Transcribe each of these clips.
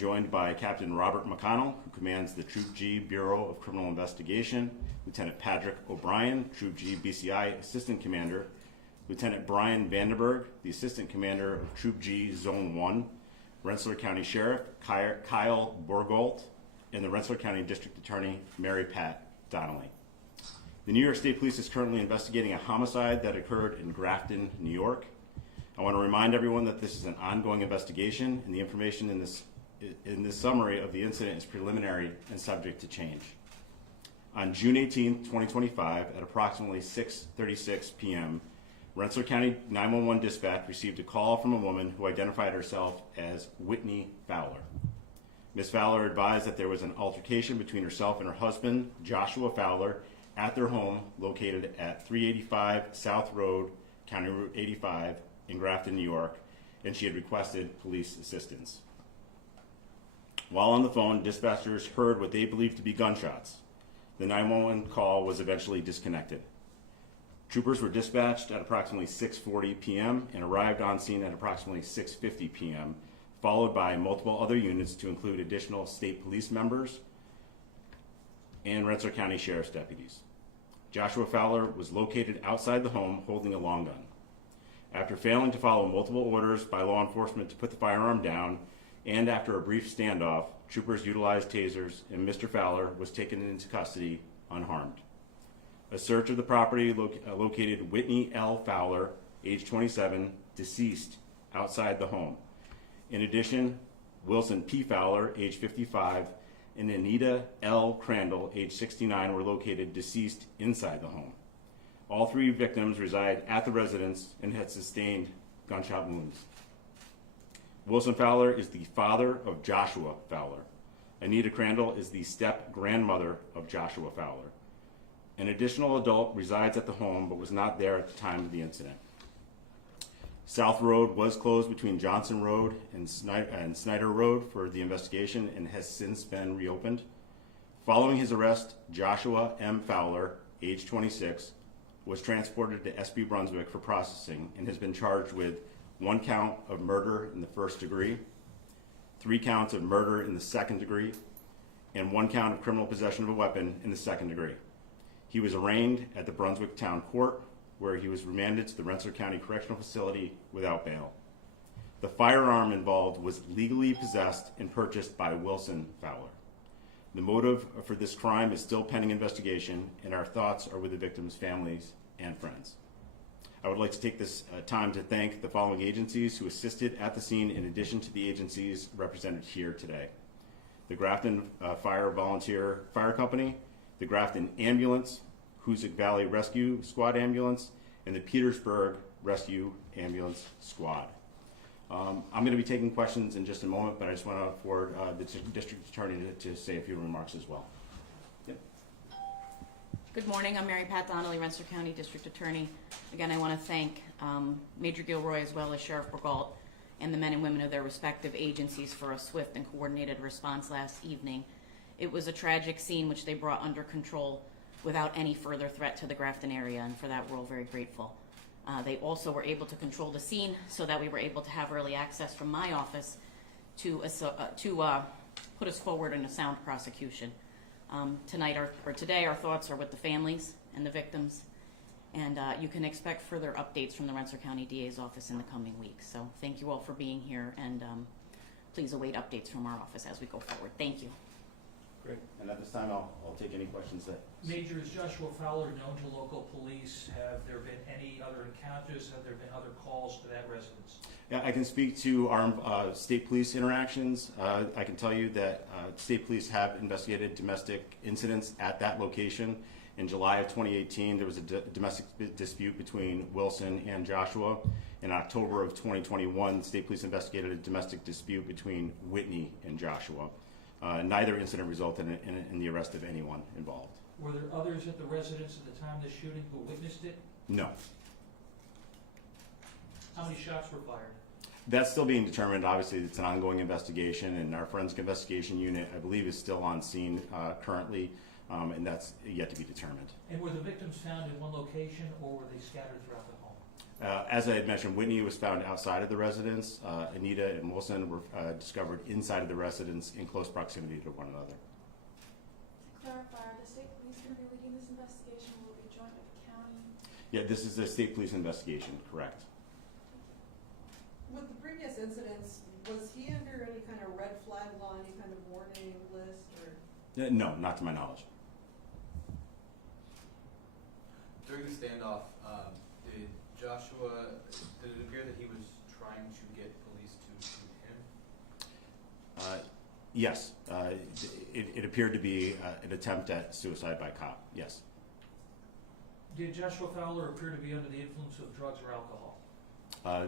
joined by Captain Robert McConnell, who commands the Troop G Bureau of Criminal Investigation, Lieutenant Patrick O'Brien, Troop G BCI Assistant Commander, Lieutenant Brian Vandenberg, the Assistant Commander of Troop G Zone 1, Rensselaer County Sheriff Kyle Borgolt, and the Rensselaer County District Attorney Mary Pat Donnelly. The New York State Police is currently investigating a homicide that occurred in Grafton, New York. I want to remind everyone that this is an ongoing investigation, and the information in this summary of the incident is preliminary and subject to change. On June 18, 2025, at approximately 6:36 p.m., Rensselaer County 911 dispatch received a call from a woman who identified herself as Whitney Fowler. Ms. Fowler advised that there was an altercation between herself and her husband, Joshua Fowler, at their home located at 385 South Road, County Route 85, in Grafton, New York, and she had requested police assistance. While on the phone, dispatchers heard what they believed to be gunshots. The 911 call was eventually disconnected. Troopers were dispatched at approximately 6:40 p.m. and arrived on scene at approximately 6:50 p.m., followed by multiple other units to include additional state police members and Rensselaer County Sheriff's deputies. Joshua Fowler was located outside the home holding a long gun. After failing to follow multiple orders by law enforcement to put the firearm down, and after a brief standoff, troopers utilized tasers, and Mr. Fowler was taken into custody unharmed. A search of the property located Whitney L. Fowler, age 27, deceased, outside the home. In addition, Wilson P. Fowler, age 55, and Anita L. Crandall, age 69, were located deceased inside the home. All three victims reside at the residence and had sustained gunshot wounds. Wilson Fowler is the father of Joshua Fowler. Anita Crandall is the step-grandmother of Joshua Fowler. An additional adult resides at the home but was not there at the time of the incident. South Road was closed between Johnson Road and Snyder Road for the investigation and has since been reopened. Following his arrest, Joshua M. Fowler, age 26, was transported to SB Brunswick for processing and has been charged with 1 count of murder in the first degree, 3 counts of murder in the second degree, and 1 count of criminal possession of a weapon in the second degree. He was arraigned at the Brunswick Town Court, where he was remanded to the Rensselaer County Correctional Facility without bail. The firearm involved was legally possessed and purchased by Wilson Fowler. The motive for this crime is still pending investigation, and our thoughts are with the victims' families and friends. I would like to take this time to thank the following agencies who assisted at the scene in addition to the agencies represented here today. The Grafton Fire Volunteer Fire Company, the Grafton Ambulance, Hoosick Valley Rescue Squad Ambulance, and the Petersburg Rescue Ambulance Squad. I'm going to be taking questions in just a moment, but I just want to afford the District Attorney to say a few remarks as well. Yep. Good morning. I'm Mary Pat Donnelly, Rensselaer County District Attorney. Again, I want to thank Major Gilroy as well as Sheriff Borgault and the men and women of their respective agencies for a swift and coordinated response last evening. It was a tragic scene which they brought under control without any further threat to the Grafton area, and for that we're all very grateful. They also were able to control the scene so that we were able to have early access from my office to put us forward in a sound prosecution. Today our thoughts are with the families and the victims, and you can expect further updates from the Rensselaer County DA's office in the coming weeks. So thank you all for being here, and please await updates from our office as we go forward. Thank you. Great. And at this time, I'll take any questions that... Major, is Joshua Fowler known to local police? Have there been any other encounters? Have there been other calls to that residence? Yeah, I can speak to our state police interactions. I can tell you that state police have investigated domestic incidents at that location. In July of 2018, there was a domestic dispute between Wilson and Joshua. In October of 2021, state police investigated a domestic dispute between Whitney and Joshua. Neither incident resulted in the arrest of anyone involved. Were there others at the residence at the time of the shooting who witnessed it? No. How many shots were fired? That's still being determined. Obviously, it's an ongoing investigation, and our forensic investigation unit, I believe, is still on scene currently, and that's yet to be determined. And were the victims found in one location, or were they scattered throughout the home? As I had mentioned, Whitney was found outside of the residence. Anita and Wilson were discovered inside of the residence in close proximity to one another. To clarify, are the state police going to be leading this investigation? Will it be joint with the county? Yeah, this is a state police investigation, correct? With the previous incidents, was he under any kind of red flag law, any kind of warning list, or? No, not to my knowledge. During the standoff, did it appear that he was trying to get police to shoot him? Yes, it appeared to be an attempt at suicide by cop, yes. Did Joshua Fowler appear to be under the influence of drugs or alcohol?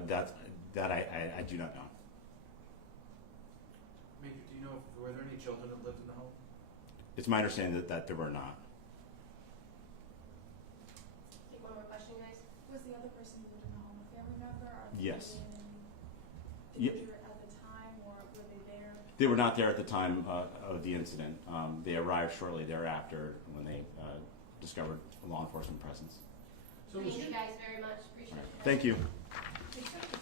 That I do not know. Major, do you know if were there any children that lived in the home? It's my understanding that there were not. Take one more question, guys. Was the other person who lived in the home a family member? Or Yes. Did Ye- they do it at the time, or were they there? They were not there at the time of the incident. They arrived shortly thereafter when they discovered a law enforcement presence. So Thank you guys very much. Appreciate it. Thank you. They said the